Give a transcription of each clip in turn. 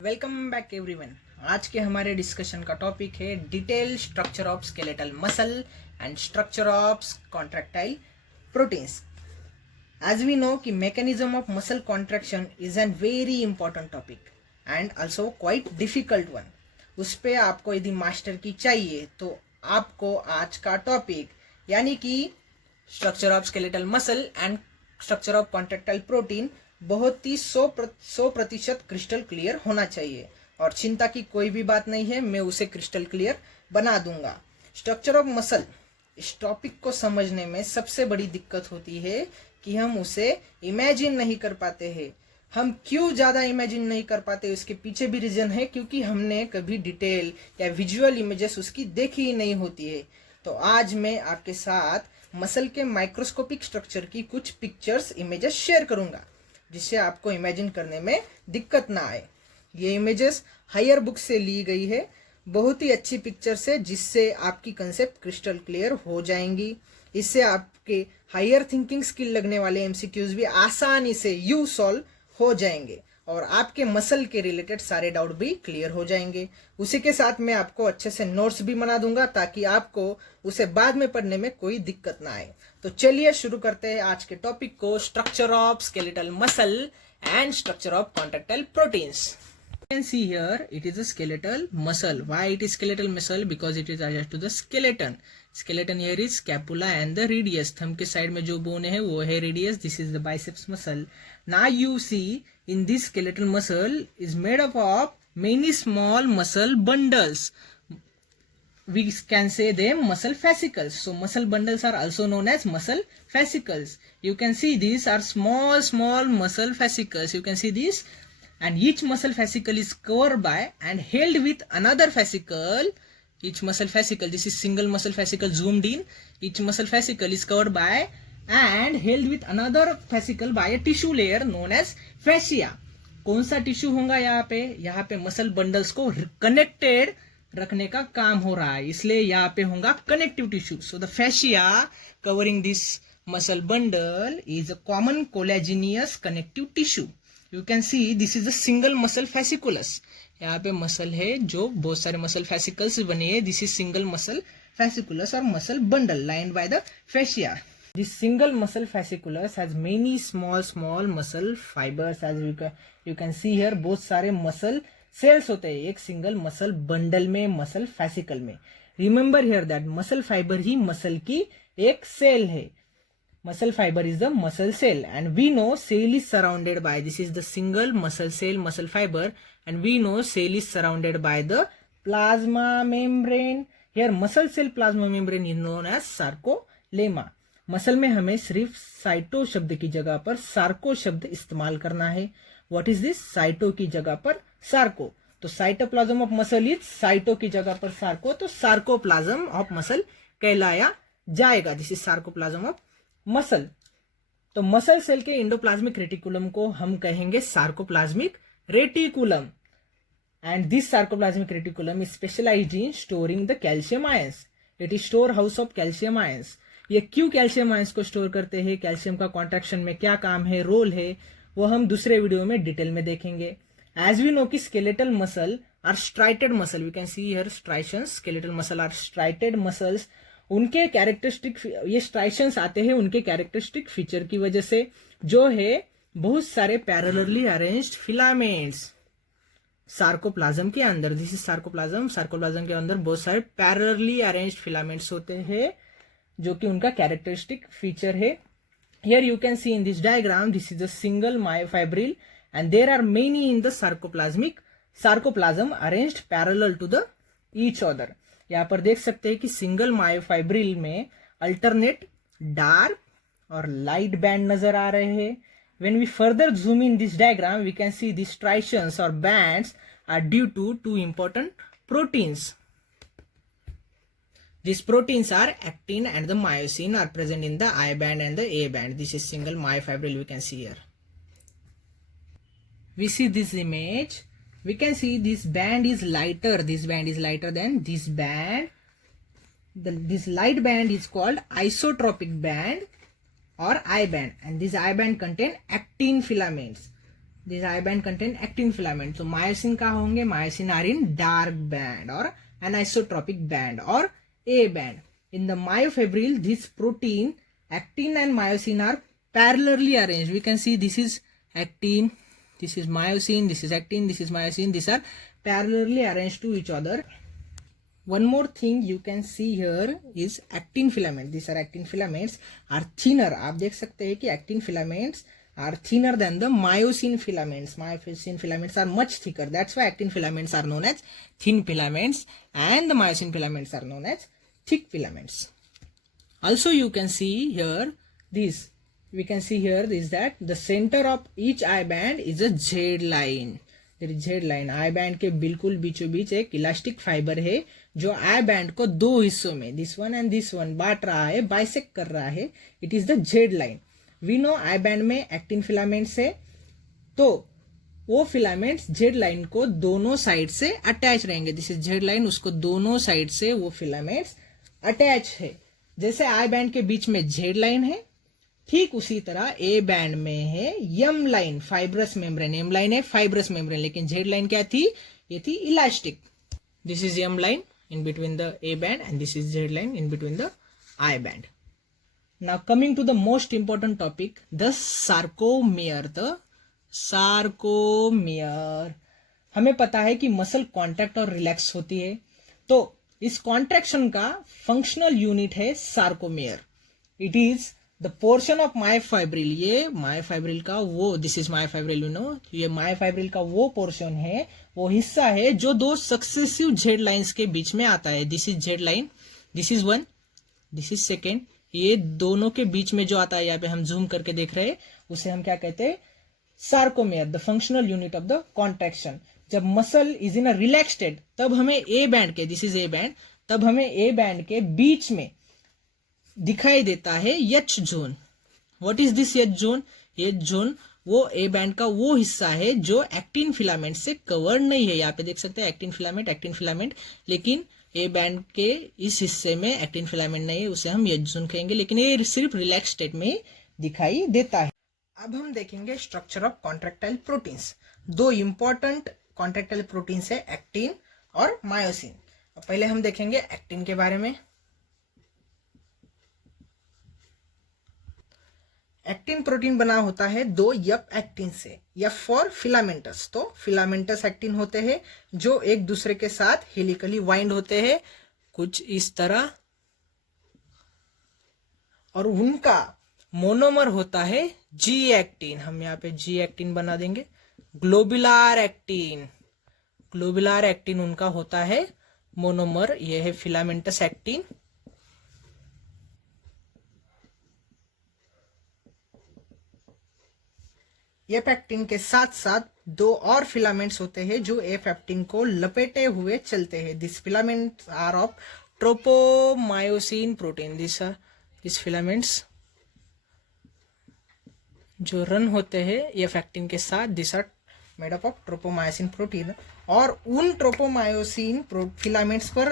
Welcome back everyone. आज के हमारे डिस्कशन का टॉपिक है detail structure of skeletal muscle and structure of contractile proteins. As we know कि mechanism of muscle contraction is an very important topic and also quite difficult one. उस पर आपको यदि मास्टर की चाहिए तो आपको आज का टॉपिक यानी कि structure of skeletal muscle and structure of contractile protein बहुत ही 100% क्रिस्टल क्लियर होना चाहिए और चिंता की कोई भी बात नहीं है, मैं उसे क्रिस्टल क्लियर बना दूंगा। स्ट्रक्चर ऑफ मसल, इस टॉपिक को समझने में सबसे बड़ी दिक्कत होती है कि हम उसे इमेजिन नहीं कर पाते हैं। हम क्यों ज़्यादा इमेजिन नहीं कर पाते, उसके पीछे भी रीजन है क्योंकि हमने कभी डिटेल या विजुअल इमेजेस उसकी देखी ही नहीं होती है। तो आज मैं आपके साथ मसल के माइक्रोस्कोपिक स्ट्रक्चर की कुछ पिक्चर्स इमेजेस शेयर करूंगा जिससे आपको इमेजिन करने में दिक्कत ना आए। ये इमेजेस हायर बुक से ली गई है, बहुत ही अच्छी पिक्चर्स है जिससे आपकी कंसेप्ट क्रिस्टल क्लियर हो जाएंगी। इससे आपके हायर थिंकिंग स्किल लगने वाले एमसीक्यूज भी आसानी से यू सॉल्व हो जाएंगे और आपके मसल के रिलेटेड सारे डाउट भी क्लियर हो जाएंगे। उसी के साथ मैं आपको अच्छे से नोट्स भी बना दूंगा ताकि आपको उसे बाद में पढ़ने में कोई दिक्कत ना आए। तो चलिए शुरू करते हैं आज के टॉपिक को, structure of skeletal muscle and structure of contractile proteins. You can see here it is a skeletal muscle. Why it is skeletal muscle? Because it is attached to the skeleton. Skeleton here is scapula and the radius. Thumb के side में जो bone है वो है radius. This is the biceps muscle. Now you see in this skeletal muscle is made up of many small muscle bundles. We can say them muscle fascicles. So muscle bundles are also known as muscle fascicles. You can see these are small muscle fascicles. You can see these, and each muscle fascicle is covered by and held with another fascicle. Each muscle fascicle, this is single muscle fascicle zoomed in. Each muscle fascicle is covered by and held with another fascicle by a tissue layer known as fascia. कौन सा tissue होगा यहाँ पे muscle bundles को connected रखने का काम हो रहा है, इसलिए यहाँ पे होगा connective tissue. So the fascia covering this muscle bundle is a common collagenous connective tissue. You can see this is a single muscle fasciculus. यहाँ पे मसल है जो बहुत सारे मसल फैसिकल्स बने हैं. This is single muscle fasciculus और muscle bundle lined by the fascia. This single muscle fasciculus has many small muscle fibers as you can see here. बहुत सारे मसल सेल्स होते हैं एक सिंगल मसल बंडल में, muscle fascicle में. Remember here that muscle fibre ही muscle की एक सेल है. Muscle fibre is the muscle cell and we know cell is surrounded by, this is the single muscle cell muscle fibre and we know cell is surrounded by the plasma membrane. Here muscle cell plasma membrane is known as sarcolemma. Muscle में हमें सिर्फ cyto शब्द की जगह पर Sarco शब्द इस्तेमाल करना है. What is this? साइटो की जगह पर सार्को. तो cytoplasm of muscle is cyto की जगह पर सार्को, तो सार्कोप्लाज्म ऑफ मसल कहलाया जाएगा. This is sarcoplasm of muscle. तो मसल सेल के एंडोप्लाज्मिक रेटिकुलम को हम कहेंगे sarcoplasmic reticulum and this sarcoplasmic reticulum is specialised in storing the calcium ions. It is storehouse of calcium ions. ये क्यों calcium ions को store करते हैं, कैल्शियम का कॉन्ट्रैक्शन में क्या काम है, रोल है, वो हम दूसरे वीडियो में डिटेल में देखेंगे. एज वी नो कि skeletal muscle are striated muscle. We can see here striations. Skeletal muscle are striated muscles. उनके कैरेक्टरिस्टिक, ये स्ट्राइशंस आते हैं उनके कैरेक्टरिस्टिक फीचर की वजह से, जो है बहुत सारे पैरेलली अरेंज्ड फिलामेंट्स सार्कोप्लाज्म के अंदर. This is sarcoplasm. सार्कोप्लाज्म के अंदर बहुत सारे पैरेलली अरेंज्ड फिलामेंट्स होते हैं जो कि उनका कैरेक्टरिस्टिक फीचर है. Here you can see in this diagram, this is a single myofibril and there are many in the sarcoplasm arranged parallel to the each other. यहाँ पर देख सकते हैं कि सिंगल मायोफाइब्रिल में अल्टरनेट डार्क और light band नजर आ रहे हैं. When we further zoom in this diagram, we can see these striations or bands are due to two important proteins. These proteins are actin and the myosin are present in the I band and the A band. This is single myofibril we can see here. We see this image. We can see this band is lighter. This band is lighter than this band. This light band is called isotropic band or I band, and this I band contain actin filaments. This I band contain actin filament. तो myosin कहाँ होंगे? Myosin are in dark band और anisotropic band और A band. In the myofibril this protein actin and myosin are parallelly arranged. We can see this is actin, this is myosin, this is actin, this is myosin. These are parallelly arranged to each other. One more thing you can see here is actin filament. These are actin filaments are thinner. आप देख सकते हैं कि actin filaments are thinner than the myosin filaments. Myosin filaments are much thicker. That's why actin filaments are known as thin filaments and the myosin filaments are known as thick filaments. Also you can see here this, we can see here is that the center of each eye band is a Z line. There is Z line. I band के बिल्कुल बीचों बीच एक elastic fibre है जो I band को दो हिस्सों में, this one and this one, बांट रहा है, बाइसेक्ट कर रहा है. It is the Z line. We know I band में एक्टिन फिलामेंट्स है, तो वो फिलामेंट्स Z लाइन को दोनों साइड से अटैच रहेंगे. दिस इज Z लाइन, उसको दोनों साइड से वो फिलामेंट्स अटैच है. जैसे आई बैंड के बीच में Z लाइन है, ठीक उसी तरह ए बैंड में है M line, fibrous membrane. M line है फाइब्रस मेम्ब्रेन, लेकिन Z लाइन क्या थी? ये थी elastic. This is M line in between the A band and this is Z line in between the I band. Now coming to the most important topic, the sarcomere. The sarcomere. हमें पता है कि muscle contract और relax होती है, तो इस contraction का फंक्शनल यूनिट है sarcomere. It is the portion of myofibril. ये मायोफाइब्रिल का वो, this is myofibril, you know, ये मायोफाइब्रिल का वो पोर्शन है, वो हिस्सा है जो दो सक्सेसिव Z लाइंस के बीच में आता है. This is Z line, this is one, this is second. ये दोनों के बीच में जो आता है, यहाँ पे हम जूम करके देख रहे हैं, उसे हम क्या कहते हैं? Sarcomere, the functional unit of the contraction. जब muscle is in a relax state, तब हमें ए बैंड के, दिस इज ए बैंड, तब हमें ए बैंड के बीच में दिखाई देता है H zone. What is this H zone? H zone वो ए बैंड का वो हिस्सा है जो एक्टिन फिलामेंट से कवर्ड नहीं है. यहाँ पे देख सकते हैं एक्टिन फिलामेंट, लेकिन ए बैंड के इस हिस्से में एक्टिन फिलामेंट नहीं है, उसे हम एच जोन कहेंगे, लेकिन ये सिर्फ रिलैक्स स्टेट में ही दिखाई देता है. अब हम देखेंगे स्ट्रक्चर ऑफ कॉन्ट्रैक्टाइल प्रोटीन्स. दो इंपॉर्टेंट कॉन्ट्रैक्टाइल प्रोटीन्स है, एक्टिन और मायोसिन. पहले हम देखेंगे एक्टिन के बारे में. एक्टिन प्रोटीन बना होता है दो यप एक्टिन से. यप फॉर फिलामेंटस, तो फिलामेंटस एक्टिन होते हैं जो एक दूसरे के साथ हेलिकली वाइंड होते हैं कुछ इस तरह, और उनका मोनोमर होता है जी एक्टिन. हम यहाँ पे जी एक्टिन बना देंगे. ग्लोबुलर एक्टिन उनका होता है मोनोमर. यह है फिलामेंटस एक्टिन. एफ एक्टिन के साथ साथ दो और फिलामेंट्स होते हैं जो एफ एक्टिन को लपेटे हुए चलते हैं. This filaments are of tropomyosin protein. This filaments जो रन होते हैं एफ एक्टिन के साथ, this are made up of tropomyosin protein. और उन ट्रोपोमायोसिन फिलामेंट्स पर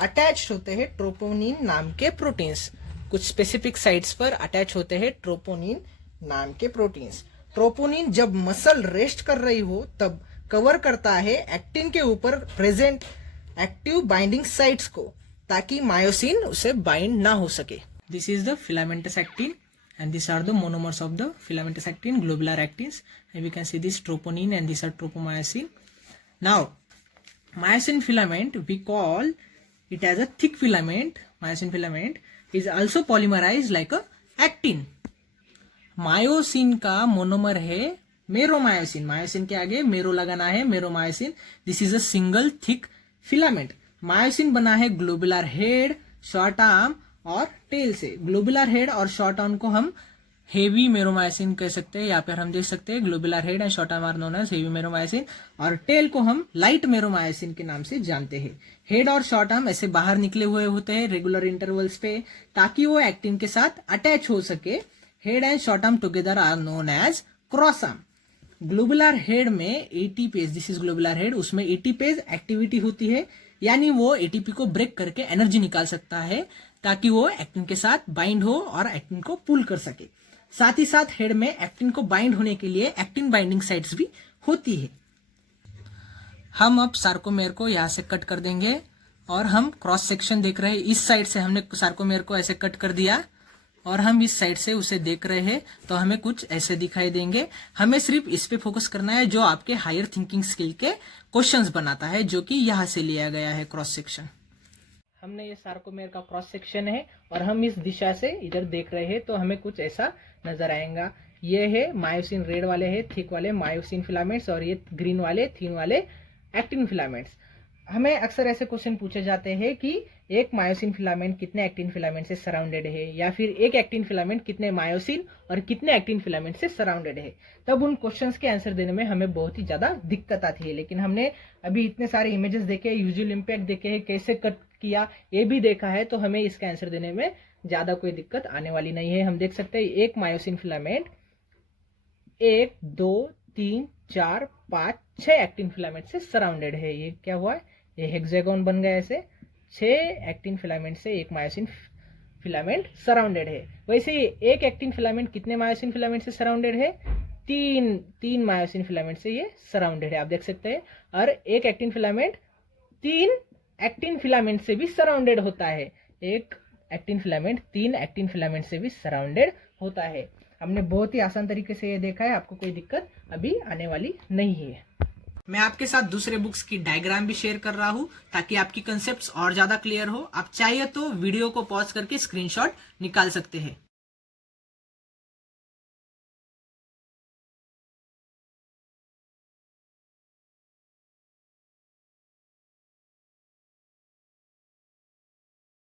अटैच होते हैं ट्रोपोनिन नाम के प्रोटीन्स. कुछ स्पेसिफिक साइट्स पर अटैच होते हैं ट्रोपोनिन नाम के प्रोटीन्स. ट्रोपोनिन जब मसल रेस्ट कर रही हो तब कवर करता है एक्टिन के ऊपर प्रेजेंट एक्टिव बाइंडिंग साइट्स को, ताकि मायोसिन उसे बाइंड ना हो सके. This is the filamentous actin and these are the monomers of the filamentous actin, globular actins, and we can see this troponin and these are tropomyosin. Now myosin filament, we call it as a thick filament. Myosin filament is also polymerized like a actin. Myosin का monomer है meromyosin. Myosin के आगे mero लगाना है, meromyosin. This is a single thick filament. Myosin बना है globular head, short arm और tail से. ग्लोबुलर हेड और शॉर्ट आर्म को हम हेवी मेरोमायोसिन कह सकते हैं. यहाँ पर हम देख सकते हैं globular head and short arm are known as heavy meromyosin, और टेल को हम लाइट मेरोमायोसिन के नाम से जानते हैं. हेड और शॉर्ट आर्म ऐसे बाहर निकले हुए होते हैं रेगुलर इंटरवल्स पे, ताकि वो एक्टिन के साथ अटैच हो सके. Head and short arm together are known as cross arm. Globular head में ATPase, this is globular head, उसमें एटीपेज एक्टिविटी होती है, यानी वो एटीपी को ब्रेक करके एनर्जी निकाल सकता है ताकि वो एक्टिन के साथ बाइंड हो और एक्टिन को पुल कर सके. साथ ही साथ हेड में एक्टिन को बाइंड होने के लिए एक्टिन बाइंडिंग साइट्स भी होती है। हम अब सार्कोमेर को यहाँ से कट कर देंगे और हम क्रॉस सेक्शन देख रहे हैं। इस साइड से हमने सार्कोमेर को ऐसे कट कर दिया और हम इस साइड से उसे देख रहे हैं तो हमें कुछ ऐसे दिखाई देंगे। हमें सिर्फ इस पे फोकस करना है जो आपके हायर थिंकिंग स्किल के क्वेश्चंस बनाता है, जो कि यहाँ से लिया गया है क्रॉस सेक्शन। हमने ये सार्कोमेर का क्रॉस सेक्शन है और हम इस दिशा से इधर देख रहे हैं तो हमें कुछ ऐसा नजर आएगा। ये है मायोसिन रेड वाले है थिक वाले मायोसिन फिलामेंट्स और ये ग्रीन वाले थिन वाले एक्टिन फिलामेंट्स। हमें अक्सर ऐसे क्वेश्चन पूछे जाते हैं कि एक मायोसिन फिलामेंट कितने एक्टिन फिलामेंट से सराउंडेड है, या फिर एक एक्टिन फिलामेंट कितने मायोसिन और कितने एक्टिन फिलामेंट से सराउंडेड है। तब उन क्वेश्चंस के आंसर देने में हमें बहुत ही ज्यादा दिक्कत आती है। लेकिन हमने अभी इतने सारे इमेजेस देखे, यूजुअल इम्पैक्ट देखे हैं, कैसे कट किया ये भी देखा है, तो हमें इसका आंसर देने में ज्यादा कोई दिक्कत आने वाली नहीं है। हम देख सकते हैं एक मायोसिन फिलामेंट 1 2 3 4 5 6 एक्टिन फिलामेंट से सराउंडेड है। ये क्या हुआ, ये हेक्सागोन बन गया। ऐसे 6 एक्टिन फिलामेंट से एक मायोसिन फिलामेंट सराउंडेड है। वैसे ही एक एक्टिन फिलामेंट कितने मायोसिन फिलामेंट से सराउंडेड है, तीन मायोसिन फिलामेंट से ये सराउंडेड है, आप देख सकते हैं। और एक एक्टिन फिलामेंट 3 एक्टिन फिलामेंट से भी सराउंडेड होता है। एक एक्टिन फिलामेंट 3 एक्टिन फिलामेंट से भी सराउंडेड होता है। हमने बहुत ही आसान तरीके से ये देखा है, आपको कोई दिक्कत अभी आने वाली नहीं है। मैं आपके साथ दूसरे बुक्स की डायग्राम भी शेयर कर रहा हूं ताकि आपकी कंसेप्ट्स और ज्यादा क्लियर हो। आप चाहिए तो वीडियो को पॉज करके स्क्रीनशॉट निकाल सकते हैं।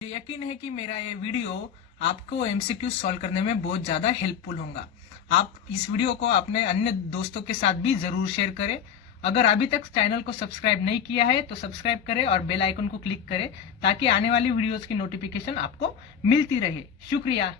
मुझे यकीन है कि मेरा ये वीडियो आपको एमसीक्यू सॉल्व करने में बहुत ज्यादा हेल्पफुल होगा। आप इस वीडियो को अपने अन्य दोस्तों के साथ भी जरूर शेयर करें। अगर अभी तक चैनल को सब्सक्राइब नहीं किया है तो सब्सक्राइब करें और बेल आइकन को क्लिक करें ताकि आने वाली वीडियोस की नोटिफिकेशन आपको मिलती रहे। शुक्रिया।